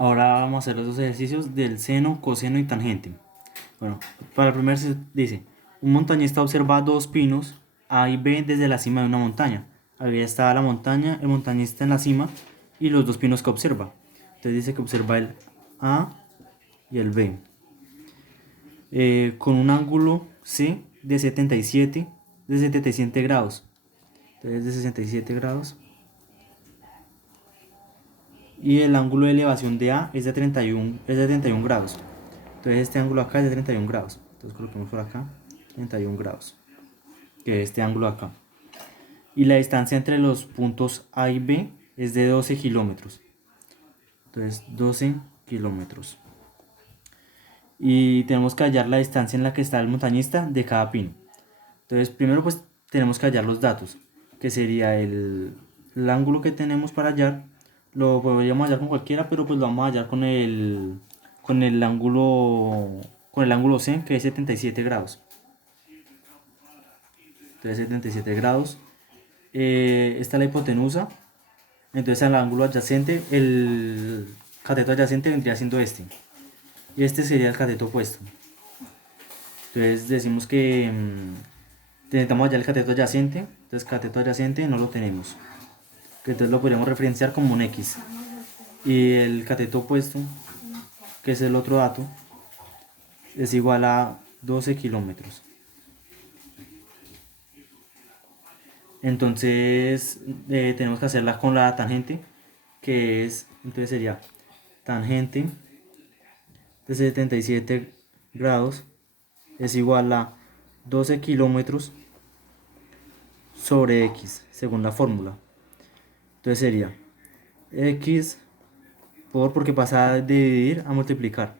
Ahora vamos a hacer los dos ejercicios del seno, coseno y tangente. Bueno, para el primer se dice, un montañista observa dos pinos A y B desde la cima de una montaña. Ahí está la montaña, el montañista en la cima y los dos pinos que observa. Entonces dice que observa el A y el B. Con un ángulo C de 77 grados. Entonces de 67 grados. Y el ángulo de elevación de A es de 31 grados. Entonces este ángulo acá es de 31 grados. Entonces coloquemos por acá 31 grados, que es este ángulo acá. Y la distancia entre los puntos A y B es de 12 kilómetros. Entonces 12 kilómetros. Y tenemos que hallar la distancia en la que está el montañista de cada pino. Entonces primero pues tenemos que hallar los datos, que sería el ángulo que tenemos para hallar. Lo podríamos hallar con cualquiera, pero pues lo vamos a hallar con el ángulo C, que es 77 grados. Entonces 77 grados. Esta es la hipotenusa. Entonces al ángulo adyacente, el cateto adyacente vendría siendo este. Y este sería el cateto opuesto. Entonces decimos que necesitamos hallar el cateto adyacente. Entonces cateto adyacente no lo tenemos. Que entonces lo podríamos referenciar como un X. Y el cateto opuesto, que es el otro dato, es igual a 12 kilómetros. Entonces tenemos que hacerla con la tangente, que es, entonces sería tangente de 77 grados es igual a 12 kilómetros sobre X, según la fórmula. Entonces sería X porque pasa de dividir a multiplicar.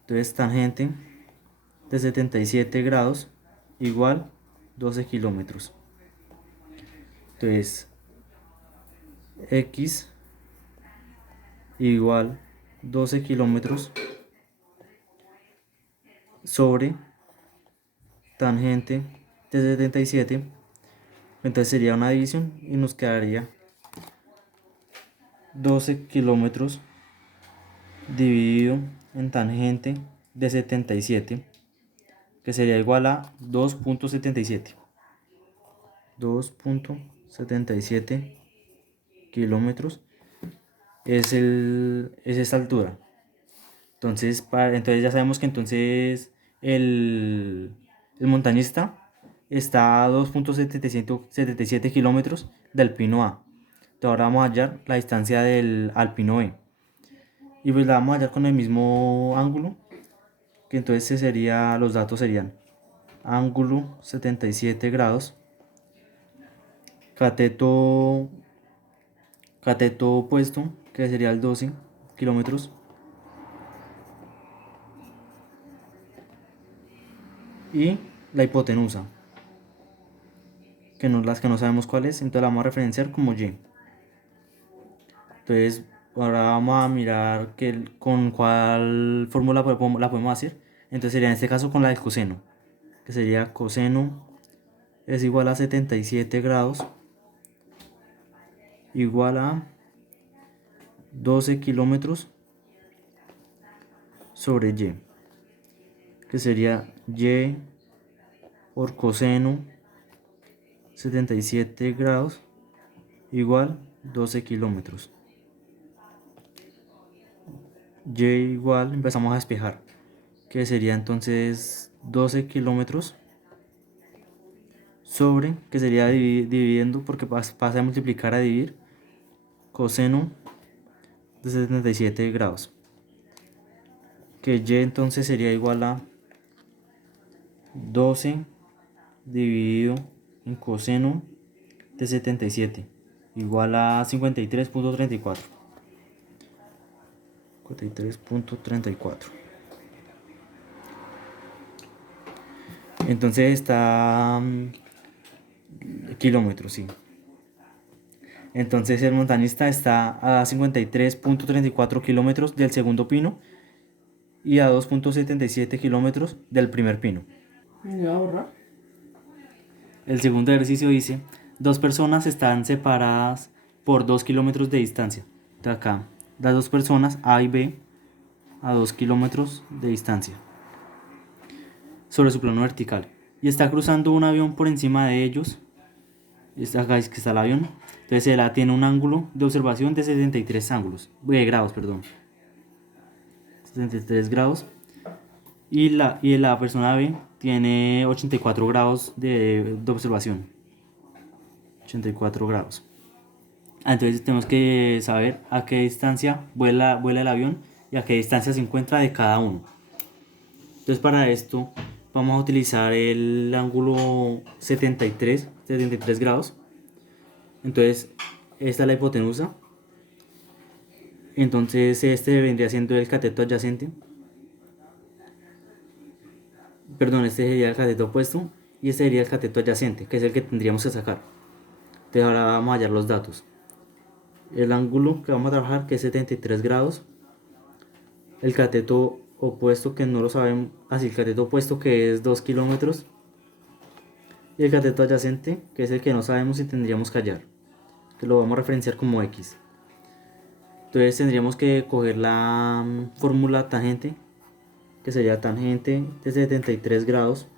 Entonces tangente de 77 grados igual 12 kilómetros. Entonces X igual 12 kilómetros sobre tangente de 77. Entonces sería una división y nos quedaría 12 kilómetros dividido en tangente de 77, que sería igual a 2.77. 2.77 kilómetros es esta altura. Entonces ya sabemos que entonces el montañista está a 2.77 kilómetros del pino A. Entonces ahora vamos a hallar la distancia al pino B. Y pues la vamos a hallar con el mismo ángulo. Que entonces los datos serían ángulo 77 grados. Cateto opuesto, que sería el 12 kilómetros. Y la hipotenusa, las que no sabemos cuál es, entonces la vamos a referenciar como Y. Entonces ahora vamos a mirar con cuál fórmula la podemos hacer. Entonces sería en este caso con la del coseno, que sería coseno es igual a 77 grados igual a 12 kilómetros sobre Y, que sería Y por coseno 77 grados igual 12 kilómetros. Y igual, empezamos a despejar, que sería entonces 12 kilómetros sobre, que sería dividiendo, porque pasa de multiplicar a dividir, coseno de 77 grados, que Y entonces sería igual a 12 dividido en coseno de 77 igual a 53.34. 53.34. Entonces está kilómetros, sí. Entonces el montañista está a 53.34 kilómetros del segundo pino y a 2.77 kilómetros del primer pino. El segundo ejercicio dice, dos personas están separadas por 2 kilómetros de distancia. De acá las dos personas A y B a 2 kilómetros de distancia sobre su plano vertical y está cruzando un avión por encima de ellos. Acá es que está el avión. Entonces el A tiene un ángulo de observación de 73 grados, perdón. 73 grados. Y la persona B tiene 84 grados de observación. 84 grados. Entonces tenemos que saber a qué distancia vuela el avión y a qué distancia se encuentra de cada uno. Entonces para esto vamos a utilizar el ángulo 73 grados. Entonces esta es la hipotenusa. Entonces este vendría siendo el cateto adyacente. Perdón, este sería el cateto opuesto y este sería el cateto adyacente, que es el que tendríamos que sacar. Entonces ahora vamos a hallar los datos. El ángulo que vamos a trabajar, que es 73 grados. El cateto opuesto, que no lo sabemos, así el cateto opuesto, que es 2 kilómetros. Y el cateto adyacente, que es el que no sabemos si tendríamos que hallar, que lo vamos a referenciar como X. Entonces tendríamos que coger la fórmula tangente, que sería tangente de 73 grados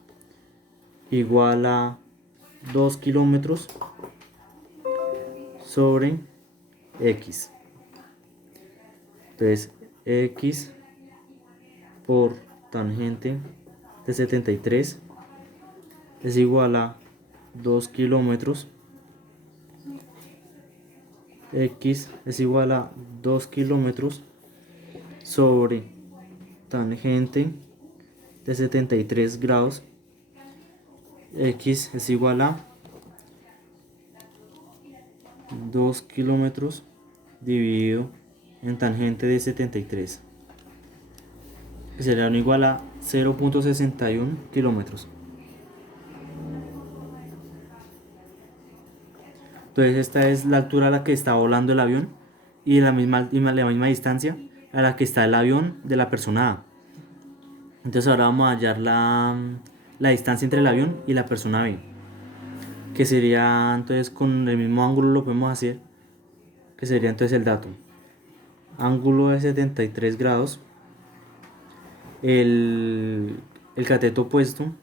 igual a 2 kilómetros sobre X. Entonces X por tangente de 73 es igual a 2 kilómetros. X es igual a 2 kilómetros sobre tangente de 73 grados. X es igual a 2 kilómetros dividido en tangente de 73, que será igual a 0.61 kilómetros. Entonces esta es la altura a la que está volando el avión y la misma distancia a la que está el avión de la persona A. Entonces ahora vamos a hallar la distancia entre el avión y la persona B, que sería, entonces con el mismo ángulo lo podemos hacer, que sería entonces el dato: ángulo de 73 grados, el cateto opuesto,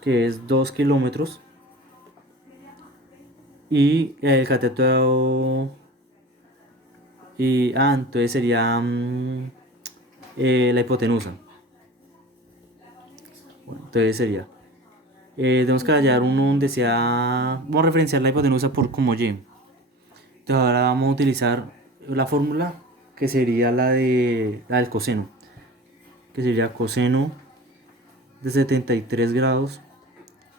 que es 2 kilómetros, y el cateto entonces sería la hipotenusa. Bueno, entonces sería tenemos que hallar uno donde sea, vamos a referenciar la hipotenusa por como y. Entonces ahora vamos a utilizar la fórmula, que sería la del coseno, que sería coseno de 73 grados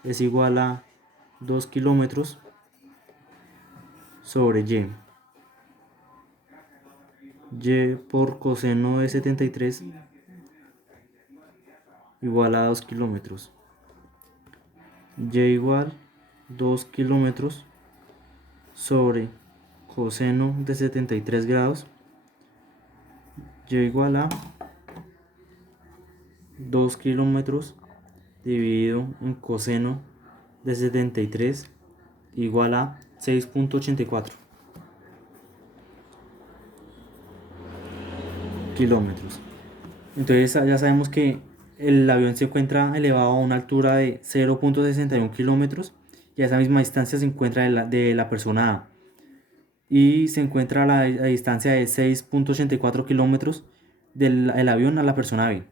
es igual a 2 kilómetros sobre y. Y por coseno de 73 igual a 2 kilómetros. Y igual 2 kilómetros sobre coseno de 73 grados. Y igual a 2 kilómetros dividido en coseno de 73 igual a 6.84 kilómetros. Entonces ya sabemos que el avión se encuentra elevado a una altura de 0.61 kilómetros y a esa misma distancia se encuentra de la persona A. Y se encuentra a la distancia de 6.84 kilómetros del avión a la persona B.